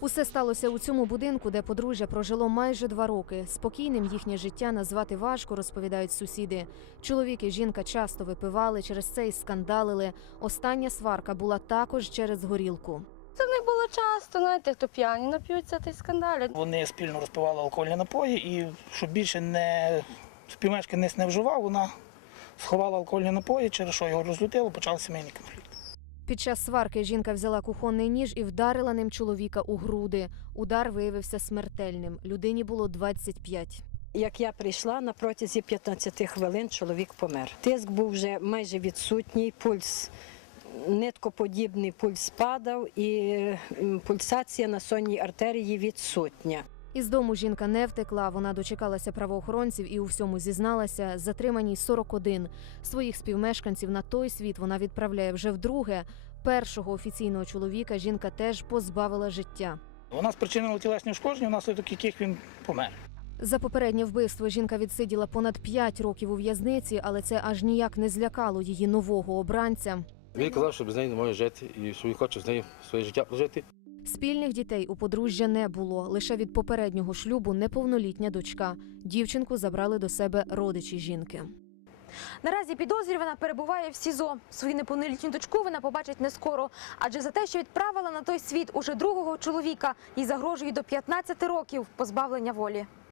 Усе сталося у цьому будинку, де подружжя прожило майже два роки. Спокійним їхнє життя назвати важко, розповідають сусіди. Чоловік і жінка, часто випивали, через це й скандалили. Остання сварка була також через горілку. Це в них було часто, знаєте, хто п'яні нап'ються, й скандаля. Вони спільно розпивали алкогольні напої, і щоб більше не пімешки не вживав, вона сховала алкогольні напої, через що його розлютило, почали конфлікт. Під час сварки жінка взяла кухонний ніж і вдарила ним чоловіка у груди. Удар виявився смертельним. Людині було 25. Як я прийшла на протязі 15 хвилин, чоловік помер. Тиск був вже майже відсутній. Пульс ниткоподібний пульс падав, і пульсація на сонній артерії відсутня. Із дому жінка не втекла, вона дочекалася правоохоронців і у всьому зізналася. Затримані 41. своїх співмешканців на той світ вона відправляє вже вдруге. Першого офіційного чоловіка жінка теж позбавила життя. Вона спричинила тілесні ушкодження, У нас до він помер за попереднє вбивство. Жінка відсиділа понад 5 років у в'язниці, але це аж ніяк не злякало її нового обранця. Він казав, що без неї не може жити і що він хоче з нею своє життя прожити. Спільних дітей у подружжя не було. Лише від попереднього шлюбу неповнолітня дочка. Дівчинку забрали до себе родичі жінки. Наразі підозрювана перебуває в СІЗО. Свою неповнолітню дочку вона побачить не скоро. Адже за те, що відправила на той світ уже другого чоловіка їй загрожує до 15 років позбавлення волі.